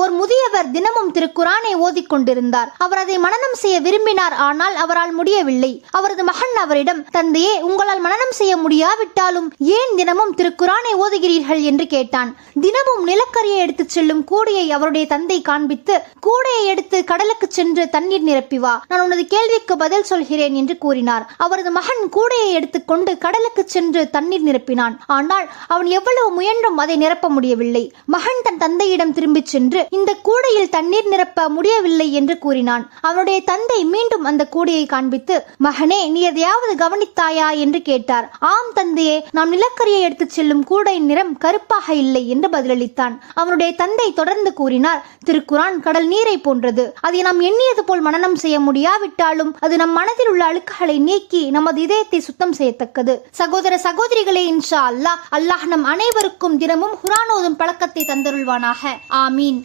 ஒரு முதியவர் தினமும் திருக்குரானை ஓதிக்கொண்டிருந்தார். அவர் அதை மனனம் செய்ய விரும்பினார். ஆனால் அவரால் முடியவில்லை. அவரது மகன் அவரிடம், தந்தையே, உங்களால் மனனம் செய்ய முடியாவிட்டாலும் ஏன் தினமும் திருக்குரானை ஓதுகிறீர்கள் என்று கேட்டான். தினமும் நிலக்கரியை எடுத்துச் செல்லும் கூடையை அவருடைய தந்தை காண்பித்து, கூடையை எடுத்து கடலுக்கு சென்று தண்ணீர் நிரப்பி வா, நான் உனது கேள்விக்கு பதில் சொல்கிறேன் என்று கூறினார். அவரது மகன் கூடையை எடுத்துக்கொண்டு கடலுக்கு சென்று தண்ணீர் நிரப்பினான். ஆனால் அவன் எவ்வளவு முயன்றும் அதை நிரப்ப முடியவில்லை. மகன் தன் தந்தையிடம் திரும்பிச் சென்று, இந்த கூடையில் தண்ணீர் நிரப்ப முடியவில்லை என்று கூறினான். அவனுடைய தந்தை மீண்டும் அந்த கூடையை காண்பித்து, மகனே, நீ எதையாவது கவனித்தாயா என்று கேட்டார். ஆம் தந்தையே, நாம் நிலக்கரியை எடுத்துச் செல்லும் கூடையின் நிறம் கருப்பாக இல்லை என்று பதிலளித்தான். அவனுடைய தந்தை தொடர்ந்து கூறினார், திருக்குரான் கடல் நீரை போன்றது. அதை நாம் எண்ணியது போல் மனனம் செய்ய முடியாவிட்டாலும் அது நம் மனதில் உள்ள அழுக்குகளை நீக்கி நமது இதயத்தை சுத்தம் செய்யத்தக்கது. சகோதர சகோதரிகளே, இன்ஷா அல்லாஹ் நம் அனைவருக்கும் தினமும் குர்ஆன் ஓதும் பழக்கத்தை தந்தருள்வானாக. ஆமீன்.